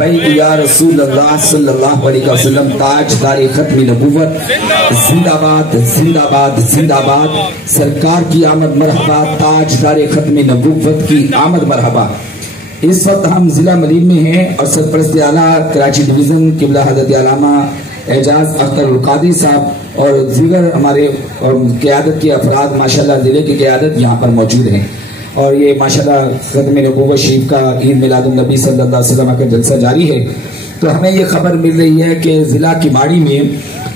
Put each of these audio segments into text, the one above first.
یا رسول اللہ صلی اللہ علیہ وسلم تاجدار ختم نبوت، زندہ باد زندہ باد زندہ باد، سرکار کی آمد مرحبا، تاجدار ختم نبوت کی آمد مرحبا۔ اس وقت ہم ضلع ملیم میں ہیں اور سرپرست اعلیٰ کراچی ڈویژن قبلہ حضرت علامہ اعجاز اختر القادری صاحب اور دیگر ہمارے قیادت کے افراد ماشاءاللہ ضلع کی قیادت یہاں پر موجود ہیں، اور یہ ماشاءاللہ ختم نبوت شریف کا عید میلاد النبی صلی اللہ علیہ وسلم کا جلسہ جاری ہے۔ تو ہمیں یہ خبر مل رہی ہے کہ ضلع کیماڑی میں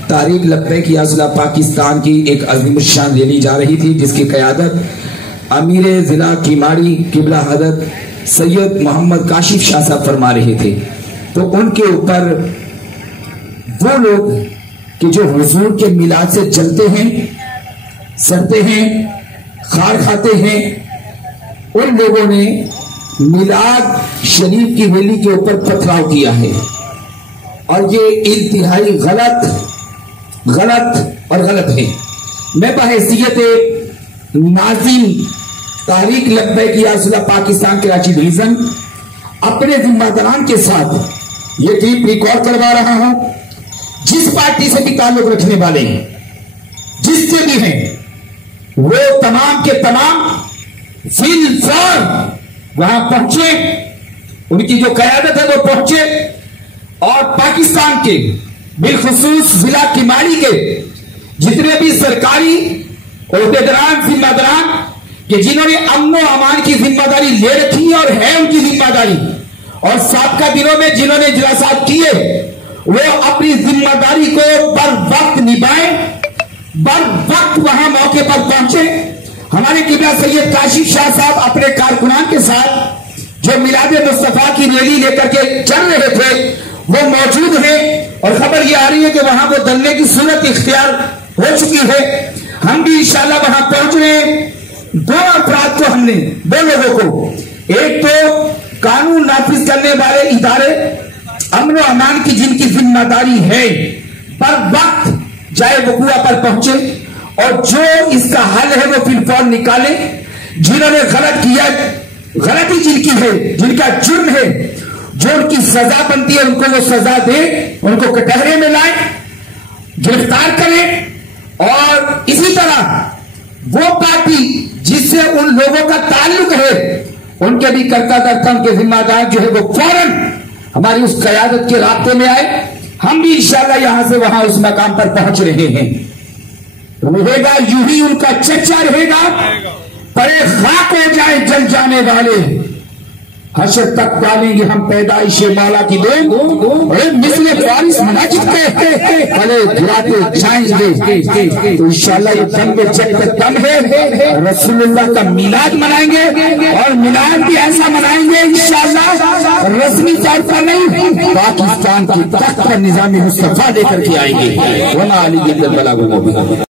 تحریک لبیک یا ضلع پاکستان کی ایک عظیم الشان ریلی جا رہی تھی، جس کی قیادت امیر ضلع کیماڑی قبلہ حضرت سید محمد کاشف شاہ صاحب فرما رہے تھے۔ تو ان کے اوپر وہ لوگ کہ جو حضور کے میلاد سے چلتے ہیں، سڑتے ہیں، خار کھاتے ہیں، ان لوگوں نے میلاد شریف کی ریلی کے اوپر پتھراؤ کیا ہے، اور یہ انتہائی غلط ہے۔ میں بحیثیت ناظم تحریک لبیک یا ضلع پاکستان کراچی ڈویژن اپنے ذمہ داران کے ساتھ یہ ٹیپ ریکارڈ کروا رہا ہوں، جس پارٹی سے بھی تعلق رکھنے والے ہیں، جس سے بھی ہیں، وہ تمام کے تمام فی الفور وہاں پہنچے، ان کی جو قیادت ہے وہ پہنچے، اور پاکستان کے بالخصوص ضلع کیماڑی کے جتنے بھی سرکاری عہدیداران ذمہ داران کہ جنہوں نے امن و امان کی ذمہ داری لے رکھی ہے اور ہے ان کی ذمہ داری، اور سابقہ دنوں میں جنہوں نے جلسات کیے، وہ اپنی ذمہ داری کو بر وقت نبھائیں، بر وقت وہاں موقع پر پہنچے۔ ہمارے قبلہ سید کاشف شاہ صاحب اپنے کارکنان کے ساتھ جو میلاد مصطفیٰ کی ریلی لے کر کے چل رہے تھے وہ موجود ہیں، اور خبر یہ آ رہی ہے کہ وہاں وہ دلنے کی صورت اختیار ہو چکی ہے۔ ہم بھی انشاءاللہ وہاں پہنچ رہے ہیں۔ دو افراد کو ہم نے، دو لوگوں کو، ایک تو قانون نافذ کرنے والے ادارے امن و امان کی جن کی ذمہ داری ہے، پر وقت جائے وقوع پر پہنچے، اور جو اس کا حل ہے وہ فی الفور نکالے۔ جنہوں نے غلط کیا، غلطی جن کی ہے، جن کا جرم ہے، جو ان کی سزا بنتی ہے ان کو وہ سزا دے، ان کو کٹہرے میں لائیں، گرفتار کریں، اور اسی طرح وہ پارٹی جس سے ان لوگوں کا تعلق ہے ان کے بھی کرتا دھرتا ان کے ذمہ دار جو ہے وہ فوراً ہماری اس قیادت کے رابطے میں آئے۔ ہم بھی انشاءاللہ یہاں سے وہاں اس مقام پر پہنچ رہے ہیں۔ رہے گا یوں ہی ان کا چرچا رہے گا، پرے خاک ہو جائے جل جانے والے، حشر تک ڈالیں گے ہم پیدائش مولا کی دین، مثل فارس مناجد کے پلے دھراتے جائیں گے۔ تو انشاءاللہ یہ دم میں جب تک دم ہے رسول اللہ کا میلاد منائیں گے، اور میلاد بھی ایسا منائیں گے انشاءاللہ رسمی طور پر نہیں، پاکستان کی تخت پر نظام مصطفیٰ لے کر کے آئیں گے۔ وما علی البلاغ المبین۔